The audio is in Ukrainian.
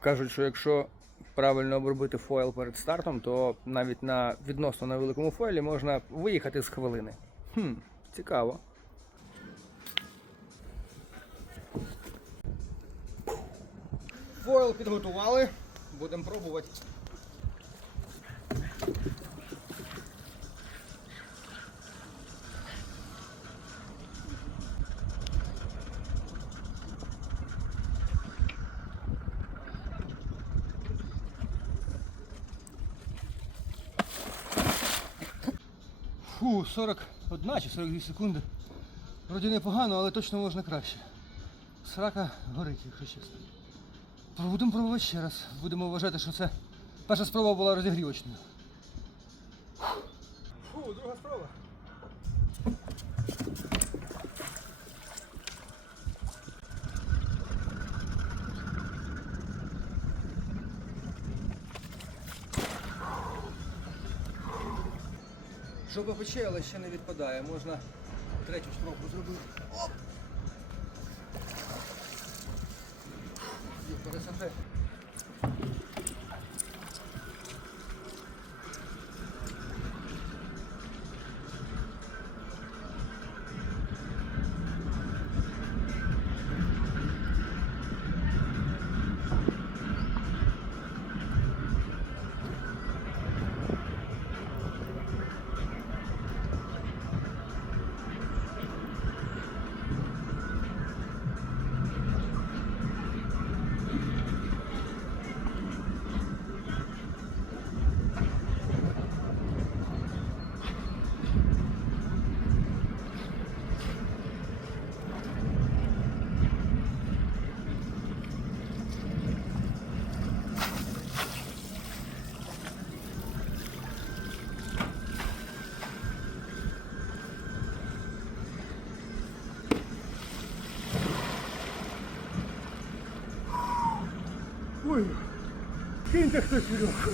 Кажуть, що якщо правильно обробити фойл перед стартом, то навіть на відносно невеликому фойлі можна виїхати з хвилини. Хм, цікаво. Фойл підготували. Будемо пробувати. Фу, 41 чи 42 секунди. Вроді непогано, але точно можна краще. Срака горить, якщо чесно. Будемо пробувати ще раз. Будемо вважати, що це перша спроба була розігрівочною. Фу, друга спроба. Жопа пече, але ще не відпадає. Можна третю спробу зробити. Оп! Пересаджай. Ой, киньте хтось вірьовку.